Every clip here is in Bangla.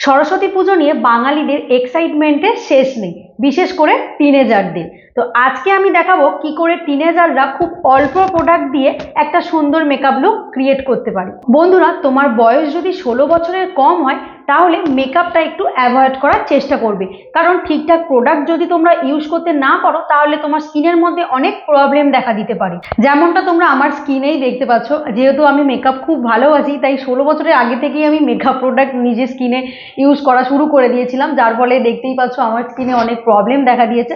সরস্বতী পুজো নিয়ে বাঙালিদের এক্সাইটমেন্টের শেষ নেই। বিশেষ করে টিনেজারদের তো আজকে আমি দেখাবো কি করে টিনেজাররা খুব অল্প প্রোডাক্ট দিয়ে একটা সুন্দর মেকআপ লুক ক্রিয়েট করতে পারে। বন্ধুরা, তোমার বয়স যদি ষোলো বছরের কম হয়, তাহলে মেকআপটা একটু অ্যাভয়েড করার চেষ্টা করবে। কারণ ঠিকঠাক প্রোডাক্ট যদি তোমরা ইউজ করতে না পারো, তাহলে তোমার স্কিনের মধ্যে অনেক প্রবলেম দেখা দিতে পারে। যেমনটা তোমরা আমার স্কিনেই দেখতে পাচ্ছ, যেহেতু আমি মেকআপ খুব ভালোবাসি, তাই ষোলো বছরের আগে থেকেই আমি মেকআপ প্রোডাক্ট নিজের স্কিনে ইউজ করা শুরু করে দিয়েছিলাম। যার ফলে দেখতেই পাচ্ছ আমার স্কিনে অনেক প্রবলেম দেখা দিয়েছে।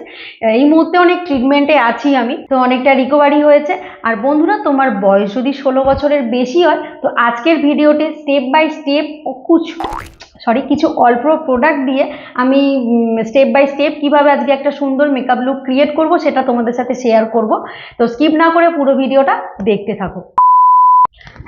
এই মুহূর্তে অনেক ট্রিটমেন্টে আছি আমি, তো অনেকটা রিকভারি হয়েছে। আর বন্ধুরা, তোমার বয়স যদি ষোলো বছরের বেশি হয়, তো আজকের ভিডিওতে স্টেপ বাই স্টেপ কুচ সরি কিছু অল্প প্রোডাক্ট দিয়ে আমি স্টেপ বাই স্টেপ কীভাবে আজকে একটা সুন্দর মেকআপ লুক ক্রিয়েট করব সেটা তোমাদের সাথে শেয়ার করব। তো স্কিপ না করে পুরো ভিডিওটা দেখতে থাকো।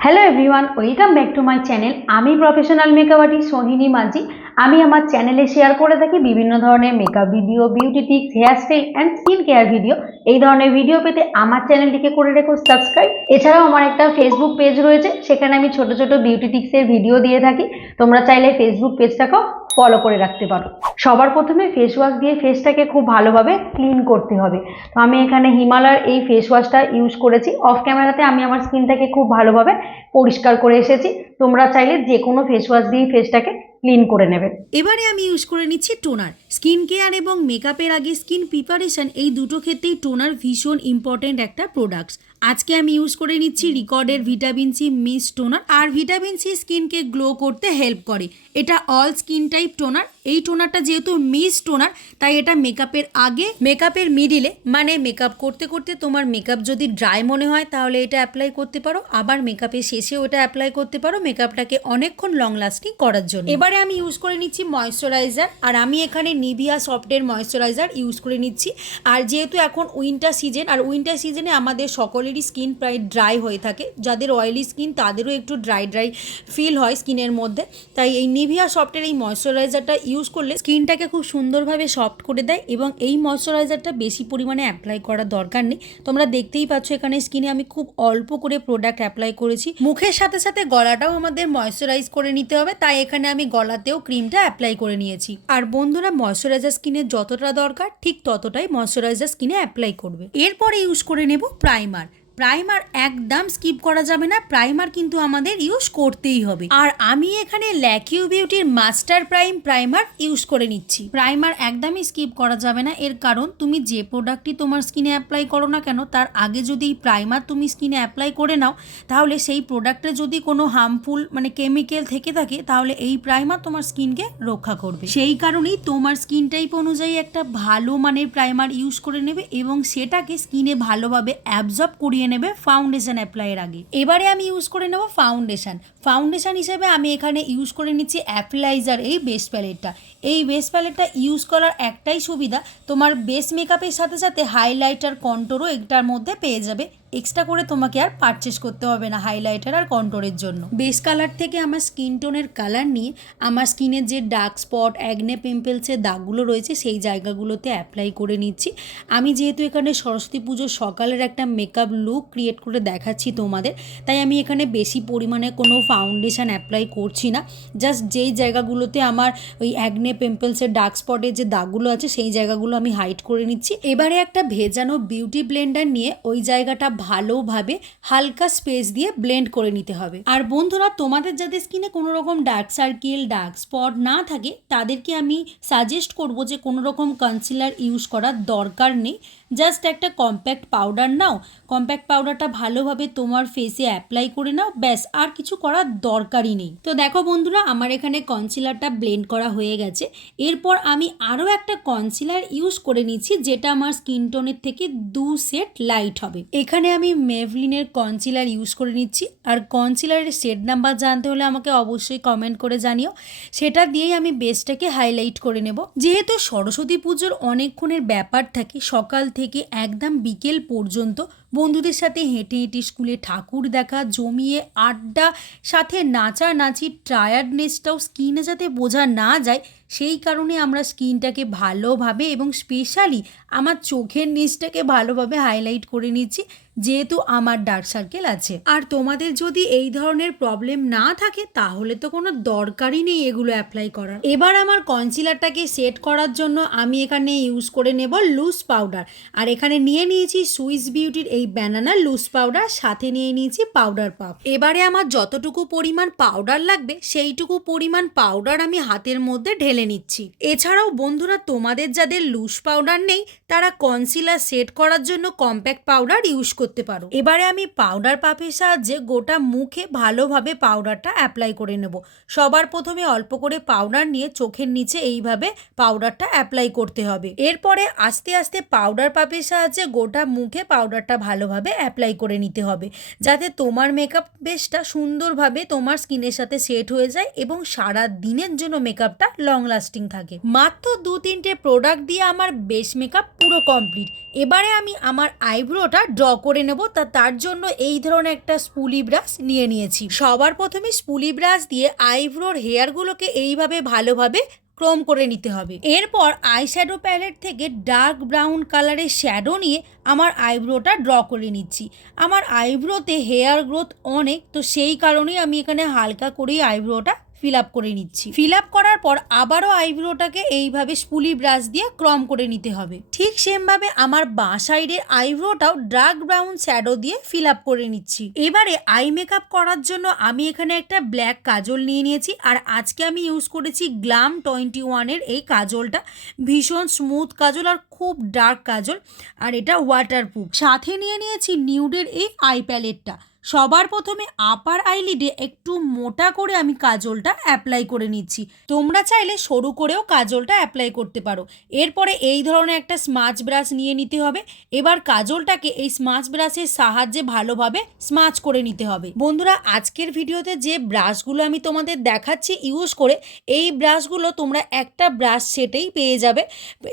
Hello everyone welcome back to my channel আমি professional makeup artist Sohini Majhi. আমি আমার চ্যানেলে শেয়ার করে থাকি বিভিন্ন ধরনের makeup video beauty tips hairstyle and skin care video এই ধরনের ভিডিও পেতে আমার চ্যানেলটিকে করে রেখো সাবস্ক্রাইব এছাড়াও আমার একটা ফেসবুক পেজ রয়েছে, সেখানে আমি ছোট ছোট বিউটি টিপসের ভিডিও দিয়ে থাকি। তোমরা চাইলে ফেসবুক পেজটাকেও ফলো করে রাখতে পারো। সবার প্রথমে ফেস ওয়াশ দিয়ে ফেসটাকে খুব ভালোভাবে ক্লিন করতে হবে। তো আমি এখানে হিমালয়ের এই ফেস ওয়াশটা ইউজ করেছি। অফ ক্যামেরাতে আমি আমার স্কিনটাকে খুব ভালোভাবে পরিষ্কার করে এসেছি। তোমরা চাইলে যে কোনো ফেস ওয়াশ দিয়েই ফেসটাকে ক্লিন করে নেবেন। এবারে আমি ইউজ করে নিচ্ছি টোনার স্কিন কেয়ার এবং মেকআপের আগে স্কিন প্রিপারেশন এই দুটো ক্ষেত্রেই টোনার ভীষণ ইম্পর্টেন্ট একটা প্রোডাক্টস আজকে আমি ইউজ করে নিচ্ছি রিকর্ডের ভিটামিন সি মিস টোনার, আর ভিটামিন সি স্কিনকে গ্লো করতে হেল্প করে। এটা অল স্কিন টাইপ টোনার। এই টোনারটা যেহেতু মিস টোনার, তাই এটা মেকআপের আগে, মেকআপের মিডিলে মানে মেকআপ করতে করতে তোমার মেকআপ যদি ড্রাই মনে হয়, তাহলে এটা অ্যাপ্লাই করতে পারো। আবার মেকআপের শেষেও এটা অ্যাপ্লাই করতে পারো মেকআপটাকে অনেকক্ষণ লং লাস্টিং করার জন্য। এবারে আমি ইউজ করে নিচ্ছি ময়শ্চারাইজার আর আমি এখানে নিভিয়া সফটের ময়শ্চারাইজার ইউজ করে নিচ্ছি। আর যেহেতু এখন উইন্টার সিজন আর উইন্টার সিজনে আমাদের সকলেরই স্কিন প্রায় ড্রাই হয়ে থাকে। যাদের অয়েলি স্কিন তাদেরও একটু ড্রাই ড্রাই ফিল হয় স্কিনের মধ্যে। তাই এই নিভিয়া সফটের এই ময়শ্চারাইজারটা ইউজ করলে স্কিনটাকে খুব সুন্দরভাবে সফট করে দেয় এবং এই ময়শ্চারাইজারটা বেশি পরিমাণে অ্যাপ্লাই করার দরকার নেই। তোমরা দেখতেই পাচ্ছ এখানে স্কিনে আমি খুব অল্প করে প্রোডাক্ট অ্যাপ্লাই করেছি। মুখের সাথে সাথে গলাটাও আমাদের ময়শ্চারাইজ করে নিতে হবে, তাই এখানে আমি গলাতেও ক্রিমটা অ্যাপ্লাই করে নিয়েছি। আর বন্ধুরা ময়শ্চারাইজার স্কিনে যতটা দরকার, ঠিক ততটাই ময়শ্চারাইজার স্কিনে অ্যাপ্লাই করবে। এরপরে ইউজ করে নেব প্রাইমার প্রাইমার একদম স্কিপ করা যাবে না, প্রাইমার কিন্তু আমাদের ইউজ করতেই হবে। আর আমি এখানে ল্যাকিউ বিউটির মাস্টার প্রাইম প্রাইমার ইউজ করে নিচ্ছি। প্রাইমার একদমই স্কিপ করা যাবে না, এর কারণ তুমি যে প্রোডাক্টটি তোমার স্কিনে অ্যাপ্লাই করো না কেন, তার আগে যদি প্রাইমার তুমি স্কিনে অ্যাপ্লাই করে নাও, তাহলে সেই প্রোডাক্টে যদি কোনো হার্মফুল মানে কেমিক্যাল থেকে থাকে, তাহলে এই প্রাইমার তোমার স্কিনকে রক্ষা করবে। সেই কারণেই তোমার স্কিন টাইপ অনুযায়ী একটা ভালো মানের প্রাইমার ইউজ করে নেবে এবং সেটাকে স্কিনে ভালোভাবে অ্যাবজর্ব করিয়ে নেবে ফাউন্ডেশন অ্যাপ্লাইয়ের আগে। এবারে আমি ইউজ করে নেব ফাউন্ডেশন ফাউন্ডেশন হিসেবে আমি এখানে ইউজ করে নিচ্ছি অ্যাপ্লাইজার এই বেস প্যালেটটা এই বেস প্যালেটটা ইউজ করার একটাই সুবিধা, তোমার বেস মেকআপের সাথে সাথে হাইলাইটার কন্টোরও এটার মধ্যে পেয়ে যাবে। এক্সট্রা করে তোমাকে আর পারচেস করতে হবে না হাইলাইটার আর কন্ট্রোরের জন্য। বেস কালার থেকে আমার স্কিন টোনের কালার নিয়ে আমার স্কিনের যে ডার্ক স্পট অ্যাগনে পিম্পলসের দাগগুলো রয়েছে সেই জায়গাগুলোতে অ্যাপ্লাই করে নিচ্ছি। আমি যেহেতু এখানে সরস্বতী পুজোর সকালের একটা মেকআপ লুক ক্রিয়েট করে দেখাচ্ছি তোমাদের, তাই আমি এখানে বেশি পরিমাণে কোনো ফাউন্ডেশন অ্যাপ্লাই করছি না। জাস্ট যেই জায়গাগুলোতে আমার ওই অ্যাগনে পিম্পলসের ডার্ক স্পটের যে দাগগুলো আছে সেই জায়গাগুলো আমি হাইড করে নিচ্ছি। এবারে একটা ভেজানো বিউটি ব্লেন্ডার নিয়ে ওই জায়গাটা ভালোভাবে হালকা স্পেস দিয়ে ব্লেন্ড করে নিতে হবে। আর বন্ধুরা, তোমাদের যাদের স্কিনে কোনো রকম ডার্ক সার্কেল ডার্ক স্পট না থাকে, তাদেরকে আমি সাজেস্ট করব যে কোনো রকম কনসিলার ইউজ করার দরকার নেই। জাস্ট একটা কম্প্যাক্ট পাউডার নাও। কম্প্যাক্ট পাউডারটা ভালোভাবে তোমার ফেসে অ্যাপ্লাই করে নাও। ব্যাস, আর কিছু করার দরকারই নেই। তো দেখো বন্ধুরা, আমার এখানে কনসিলারটা ব্লেন্ড করা হয়ে গেছে। এরপর আমি আরও একটা কনসিলার ইউজ করে নিচ্ছি, যেটা আমার স্কিন টোনের থেকে দু সেট লাইট হবে। এখানে আমি মেভলিনের কনসিলার ইউজ করে নিচ্ছি। আর কনসিলারের সেট নাম্বার জানতে হলে আমাকে অবশ্যই কমেন্ট করে জানিও। সেটা দিয়েই আমি বেসটাকে হাইলাইট করে নেব। যেহেতু সরস্বতী পুজোর অনেকক্ষণের ব্যাপার থাকে, সকাল থেকে একদম বিকেল পর্যন্ত বন্ধুদের সাথে হেঁটে হেঁটে স্কুলে ঠাকুর দেখা, জমিয়ে আড্ডা, সাথে নাচানাচি টায়ার্ডনেসটাও স্কিনে যাতে বোঝা না যায় সেই কারণে আমরা স্কিনটাকে ভালোভাবে এবং স্পেশালি আমার চোখের নিচটাকে ভালোভাবে হাইলাইট করে নিচ্ছি, যেহেতু আমার ডার্ক সার্কেল আছে। আর তোমাদের যদি এই ধরনের প্রবলেম না থাকে, তাহলে তো কোনো দরকারই নেই এগুলো অ্যাপ্লাই করার। এবার আমার কনসিলারটাকে সেট করার জন্য আমি এখানে ইউজ করে নেব লুজ পাউডার আর এখানে নিয়ে নিয়েছি সুইস বিউটির এই ব্যানানা লুজ পাউডার সাথে নিয়ে নিয়েছি পাউডার পাপ এবারে আমার যতটুকু পরিমাণ পাউডার লাগবে, সেইটুকু পরিমাণ পাউডার আমি হাতের মধ্যে ঢেলে নিচ্ছি। এছাড়াও বন্ধুরা, তোমাদের যাদের লুজ পাউডার নেই, তারা কনসিলার সেট করার জন্য কম্প্যাক্ট পাউডার ইউজ করতে পারো। এবারে আমি পাউডার পাপের সাহায্যে গোটা মুখে ভালোভাবে পাউডারটা অ্যাপ্লাই করে নেব। সবার প্রথমে অল্প করে পাউডার নিয়ে চোখের নিচে এইভাবে পাউডারটা অ্যাপ্লাই করতে হবে। এরপরে আস্তে আস্তে পাউডার পাপের সাহায্যে গোটা মুখে পাউডারটা ভালোভাবে অ্যাপ্লাই করে নিতে হবে। যাতে তোমার মেকআপ বেসটা সুন্দরভাবে তোমার স্কিনের সাথে সেট হয়ে যায় এবং সারা দিনের জন্য মেকআপটা লং লাস্টিং থাকে। মাত্র দু তিনটে প্রোডাক্ট দিয়ে আমার বেস মেকআপ পুরো কমপ্লিট এবারে আমি আমার আইব্রোটা ড্র করে নেব, তা তার জন্য এই ধরনের একটা স্পুলি ব্রাশ নিয়ে নিয়েছি। সবার প্রথমে স্পুলি ব্রাশ দিয়ে আইব্রোর হেয়ারগুলোকে এইভাবে ভালোভাবে ক্রোম করে নিতে হবে। এরপর আই শ্যাডো প্যালেট থেকে ডার্ক ব্রাউন কালারের শ্যাডো নিয়ে আমার আইব্রোটা ড্র করে নিচ্ছি। আমার আইব্রোতে হেয়ার গ্রোথ অনেক, তো সেই কারণেই আমি এখানে হালকা করেই আইব্রোটা ফিল আপ করে নিচ্ছি। ফিল আপ করার পর আবারও আইব্রোটাকে এইভাবে স্পুলি ব্রাশ দিয়ে ক্রম করে নিতে হবে। ঠিক সেমভাবে আমার বাঁ সাইডের আইব্রোটাও ডার্ক ব্রাউন শ্যাডো দিয়ে ফিল আপ করে নিচ্ছি। এবারে আই মেকআপ করার জন্য আমি এখানে একটা ব্ল্যাক কাজল নিয়ে নিয়েছি আর আজকে আমি ইউজ করেছি গ্লাম টোয়েন্টি ওয়ানের এই কাজলটা। ভীষণ স্মুথ কাজল আর খুব ডার্ক কাজল আর এটা ওয়াটারপ্রুফ সাথে নিয়ে নিয়েছি নিউডের এই আই প্যালেটটা সবার প্রথমে আপার আইলিডে একটু মোটা করে আমি কাজলটা অ্যাপ্লাই করে নিচ্ছি। তোমরা চাইলে সরু করেও কাজলটা অ্যাপ্লাই করতে পারো। এরপরে এই ধরনের একটা স্মাচ ব্রাশ নিয়ে নিতে হবে। এবার কাজলটাকে এই স্মাচ ব্রাশের সাহায্যে ভালোভাবে স্মাচ করে নিতে হবে। বন্ধুরা, আজকের ভিডিওতে যে ব্রাশগুলো আমি তোমাদের দেখাচ্ছি ইউজ করে, এই ব্রাশগুলো তোমরা একটা ব্রাশ সেটেই পেয়ে যাবে।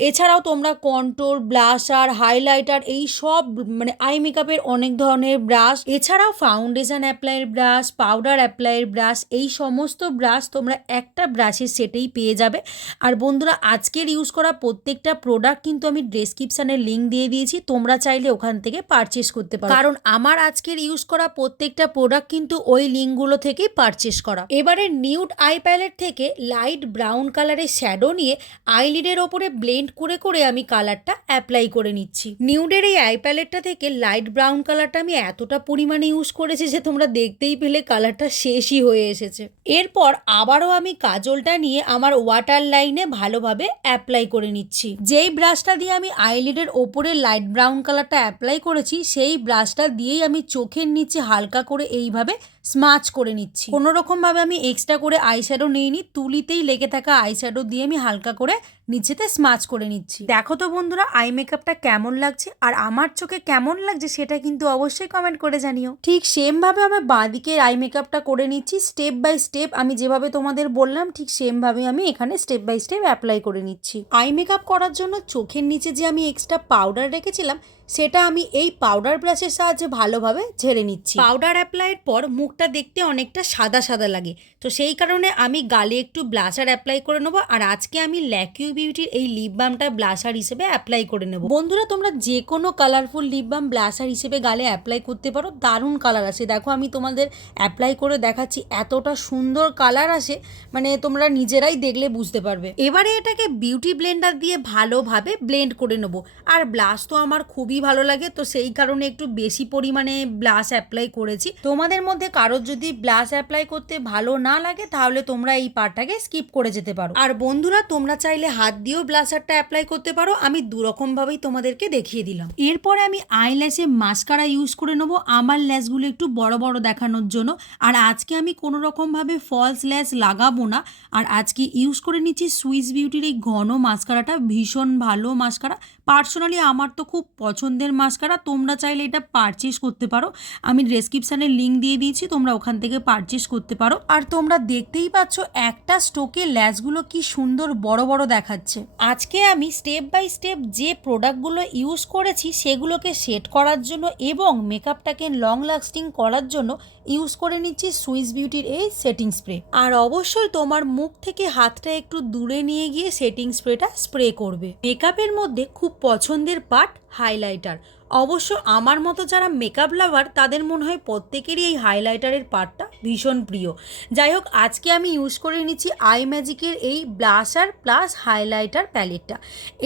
এছাড়াও তোমরা কন্ট্রোল ব্লাশার হাইলাইটার এই সব মানে আই মেকআপের অনেক ধরনের ব্রাশ এছাড়াও ফাউন্ডেশন অ্যাপ্লাইয়ের ব্রাশ পাউডার অ্যাপ্লাইয়ের ব্রাশ এই সমস্ত ব্রাশ তোমরা একটা ব্রাশের সেটেই পেয়ে যাবে। আর বন্ধুরা, আজকের ইউজ করা প্রত্যেকটা প্রোডাক্ট কিন্তু আমি ডেসক্রিপশানে লিঙ্ক দিয়ে দিয়েছি, তোমরা চাইলে ওখান থেকে পারচেস করতে পারো। কারণ আমার আজকের ইউজ করা প্রত্যেকটা প্রোডাক্ট কিন্তু ওই লিঙ্কগুলো থেকেই পারচেস করা। এবারে নিউড আই প্যালেট থেকে লাইট ব্রাউন কালারের শ্যাডো নিয়ে আইলিডের ওপরে ব্লেন্ড করে করে আমি কালারটা অ্যাপ্লাই করে নিচ্ছি। নিউডের এই আই প্যালেটটা থেকে লাইট ব্রাউন কালারটা আমি এতটা পরিমাণে ইউজ করেছি যে তোমরা দেখতেই পেলে কালারটা শেষই হয়ে এসেছে। এরপর আবারও আমি কাজলটা নিয়ে আমার ওয়াটার লাইনে ভালোভাবে অ্যাপ্লাই করে নিচ্ছি। যেই ব্রাশটা দিয়ে আমি আইলিডের ওপরে লাইট ব্রাউন কালারটা অ্যাপ্লাই করেছি, সেই ব্রাশটা দিয়েই আমি চোখের নিচে হালকা করে এইভাবে স্মাচ করে নিচ্ছি। কোনো রকমভাবে আমি এক্সট্রা করে আইশ্যাডো নিইনি, তুলিতেই লেগে থাকা আইশ্যাডো দিয়ে আমি হালকা করে নিচেতে স্মাচ করে নিচ্ছি। দেখো তো বন্ধুরা আই মেকআপটা কেমন লাগছে আর আমার চোখে কেমন লাগছে সেটা কিন্তু অবশ্যই কমেন্ট করে জানিও। ঠিক সেমভাবে আমি বাঁদিকের আই মেকআপটা করে নিচ্ছি স্টেপ বাই স্টেপ আমি যেভাবে তোমাদের বললাম, ঠিক সেমভাবে আমি এখানে স্টেপ বাই স্টেপ অ্যাপ্লাই করে নিচ্ছি। আই মেকআপ করার জন্য চোখের নিচে যে আমি এক্সট্রা পাউডার রেখেছিলাম সেটা আমি এই পাউডার ব্রাশের সাহায্যে ভালোভাবে ঝেড়ে নিচ্ছি। পাউডার অ্যাপ্লাইয়ের পর মুখটা দেখতে অনেকটা সাদা সাদা লাগে। তো সেই কারণে আমি গালে একটু ব্লাশার অ্যাপ্লাই করে নেব আর আজকে আমি ল্যাকিউ বিউটির এই লিপ বামটা ব্লাশার হিসেবে অ্যাপ্লাই করে নেব। বন্ধুরা, তোমরা যে কোনো কালারফুল লিপ বাম ব্লাশার হিসেবে গালে অ্যাপ্লাই করতে পারো, দারুণ কালার আসে। দেখো, আমি তোমাদের অ্যাপ্লাই করে দেখাচ্ছি, এতটা সুন্দর কালার আসে মানে তোমরা নিজেরাই দেখলে বুঝতে পারবে। এবারে এটাকে বিউটি ব্লেন্ডার দিয়ে ভালোভাবে ব্লেন্ড করে নেব। আর ব্লাশ তো আমার খুবই ভালো লাগে, তো সেই কারণে একটু বেশি পরিমাণে ব্লাশ অ্যাপ্লাই করেছি। তোমাদের মধ্যে কারোর যদি ব্লাশ অ্যাপ্লাই করতে ভালো না লাগে, তাহলে তোমরা এই পার্টটাকে স্কিপ করে যেতে পারো। আর বন্ধুরা, তোমরা চাইলে হাত দিয়েও ব্লাশারটা অ্যাপ্লাই করতে পারো। আমি দুরকম ভাবেই তোমাদেরকে দেখিয়ে দিলাম। এরপরে আমি আইল্যাশে মাস্কারা ইউজ করে নেব আমার ল্যাশগুলো একটু বড় বড় দেখানোর জন্য। আর আজকে আমি কোনো রকমভাবে ফলস ল্যাশ লাগাবো না। আর আজকে ইউজ করে নিচ্ছি সুইস বিউটির এই ঘন মাস্কারাটা ভীষণ ভালো মাস্কারা পার্সোনালি আমার তো খুব পছন্দের মাস্কারা, তোমরা চাইলে এটা পারচেস করতে পারো। আমি ডেসক্রিপশানে লিঙ্ক দিয়ে দিয়েছি, তোমরা ওখান থেকে পারচেস করতে পারো। আর তোমরা দেখতেই পাচ্ছ, একটা স্টোকে ল্যাশগুলো কি সুন্দর বড় বড় দেখাচ্ছে। আজকে আমি স্টেপ বাই স্টেপ যে প্রোডাক্টগুলো ইউজ করেছি, সেগুলোকে সেট করার জন্য এবং মেকআপটাকে লং লাস্টিং করার জন্য ইউজ করে নিচ্ছি সুইস বিউটির এই সেটিং স্প্রে আর অবশ্যই তোমার মুখ থেকে হাতটা একটু দূরে নিয়ে গিয়ে সেটিং স্প্রেটা স্প্রে করবে। মেকআপের মধ্যে খুব পছন্দের পার্ট হাইলাইটার অবশ্য আমার মতো যারা মেকআপ লাভার তাদের মনে হয় প্রত্যেকেরই এই হাইলাইটারের পার্টটা ভীষণ প্রিয়। যাই হোক, আজকে আমি ইউজ করে নিচ্ছি আই ম্যাজিকের এই ব্লাশার প্লাস হাইলাইটার প্যালেটটা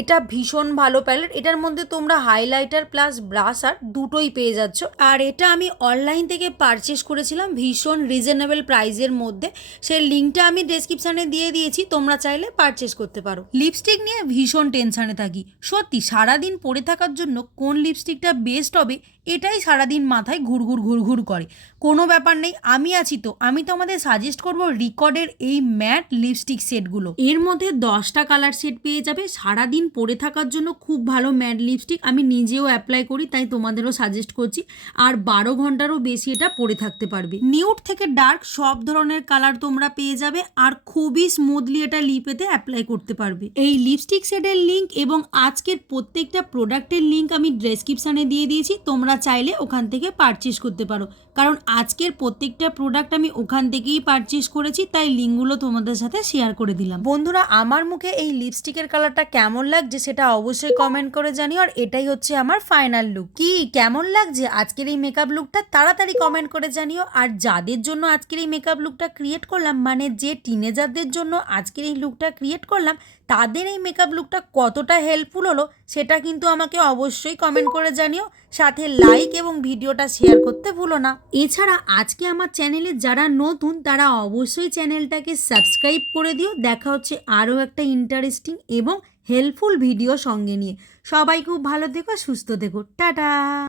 এটা ভীষণ ভালো প্যালেট এটার মধ্যে তোমরা হাইলাইটার প্লাস ব্রাশার দুটোই পেয়ে যাচ্ছ। আর এটা আমি অনলাইন থেকে পারচেস করেছিলাম ভীষণ রিজনেবল প্রাইসের মধ্যে। সেই লিঙ্কটা আমি ডেসক্রিপশানে দিয়ে দিয়েছি, তোমরা চাইলে পারচেস করতে পারো। লিপস্টিক নিয়ে ভীষণ টেনশানে থাকি। সত্যি, সারাদিন পরে থাকার জন্য কোন লিপস্টিকটা বেস্ট হবে এটাই সারাদিন মাথায় ঘুরঘুর ঘুরঘুর করে। কোনো ব্যাপার নেই, আমি আছি তো। আমি তো আমাদের সাজেস্ট করব রিকর্ডের এই ম্যাট লিপস্টিক সেটগুলো এর মধ্যে দশটা কালার সেট পেয়ে যাবে। সারাদিন পরে থাকার জন্য খুব ভালো ম্যাট লিপস্টিক আমি নিজেও অ্যাপ্লাই করি, তাই তোমাদেরও সাজেস্ট করছি। আর বারো ঘন্টারও বেশি এটা পরে থাকতে পারবে। নিউড থেকে ডার্ক সব ধরনের কালার তোমরা পেয়ে যাবে। আর খুবই স্মুথলি এটা লিপেতে অ্যাপ্লাই করতে পারবে। এই লিপস্টিক সেটের লিঙ্ক এবং আজকের প্রত্যেকটা প্রোডাক্টের লিঙ্ক আমি ডেসক্রিপশানে দিয়ে দিয়েছি। তোমরা চাইলে ওখান থেকে পারচেস করতে পারো। কারণ আজকের প্রত্যেকটা প্রোডাক্ট আমি ওখান থেকেই পারচেস করেছি, তাই লিঙ্কগুলো তোমাদের সাথে শেয়ার করে দিলাম। বন্ধুরা, আমার মুখে এই লিপস্টিকের কালারটা কেমন লাগছে সেটা অবশ্যই কমেন্ট করে জানিও, আর এটাই হচ্ছে আমার ফাইনাল লুক কি, কেমন লাগছে? আজকের এই মেকআপ লুকটা তাড়াতাড়ি কমেন্ট করে জানিও। আর যাদের জন্য আজকের এই মেকআপ লুকটা ক্রিয়েট করলাম মানে যে টিনেজারদের জন্য আজকের এই লুকটা ক্রিয়েট করলাম তাদের এই মেকআপ লুকটা কতটা হেল্পফুল হলো সেটা কিন্তু আমাকে অবশ্যই কমেন্ট করে জানিও। সাথে লাইক এবং ভিডিওটা শেয়ার করতে ভুলো না। এছাড়া আজকে আমার চ্যানেলে যারা নতুন, তারা অবশ্যই চ্যানেলটাকে সাবস্ক্রাইব করে দিও। দেখা হচ্ছে আরও একটা ইন্টারেস্টিং এবং হেল্পফুল ভিডিও সঙ্গে নিয়ে। সবাই খুব ভালো থেকো, সুস্থ থেকো। টাটা!